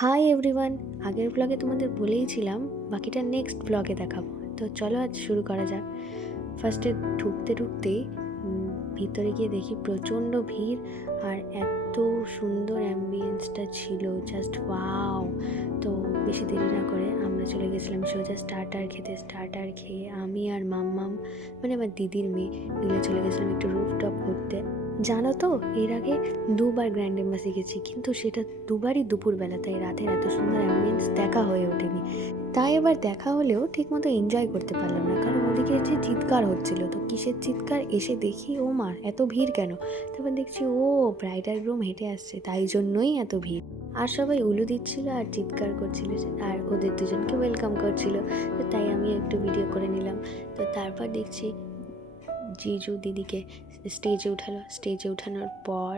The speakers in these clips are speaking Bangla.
হাই এভরিওয়ান, আগের ব্লগে তোমাদের বলেইছিলাম বাকিটা নেক্সট ব্লগে দেখাবো। তো চলো আজ শুরু করা যাক। ফার্স্টে ঢুকতেই ভিতরে গিয়ে দেখি প্রচণ্ড ভিড়, আর এত সুন্দর অ্যাম্বিয়েন্সটা ছিল, জাস্ট ওয়াও। তো বেশি দেরি না করে আমরা চলে গেছিলাম সোজা স্টার্টার খেতে। স্টার্টার খেয়ে আমি আর মাম্মাম, মানে আমার দিদির মেয়ে, মিলে চলে গেছিলাম একটু রুফটপ ঘুরতে। জানো তো, এর আগে দুবার গ্র্যান্ড এম্বাসি গেছি, কিন্তু সেটা দুবারই দুপুরবেলা, তাই রাতের এত সুন্দর অ্যাম্বিয়েন্স দেখা হয়ে ওঠেনি। তাই এবার দেখা হলেও ঠিকমতো এনজয় করতে পারলাম না, কারণ ওদিকে যে চিৎকার হচ্ছিল। তো কিসের চিৎকার, এসে দেখি ও মা এত ভিড় কেন। তারপর দেখছি ও ব্রাইড আর গ্রুম হেঁটে আসছে, তাই জন্যই এত ভিড়। আর সবাই উলু দিচ্ছিল আর চিৎকার করছিল, আর ওদের দুজনকে ওয়েলকাম করছিল। তো তাই আমি একটু ভিডিও করে নিলাম। তো তারপর দেখছি জিজু দিদিকে স্টেজে উঠালো। স্টেজে উঠানোর পর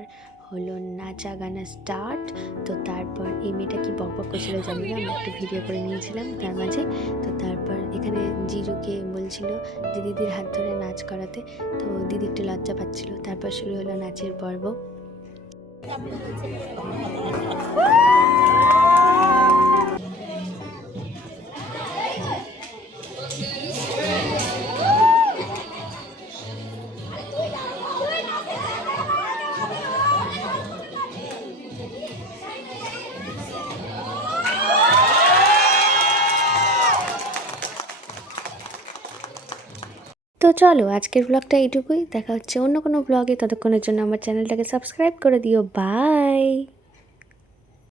হলো নাচা গানা স্টার্ট। তো তারপর এই মেয়েটা কি বক বক করছিল জানি না, আমি একটু ভিডিও করে নিয়েছিলাম তার মাঝে। তো তারপর এখানে জিজুকে বলছিল যে দিদির হাত ধরে নাচ করাতে, তো দিদি একটু লজ্জা পাচ্ছিল। তারপর শুরু হলো নাচের পর্ব। তো চলো, আজকের ব্লগটা এইটুকুই। দেখা হচ্ছে অন্য কোনো ব্লগে। ততক্ষণের জন্য আমার চ্যানেলটাকে সাবস্ক্রাইব করে দিও। বাই।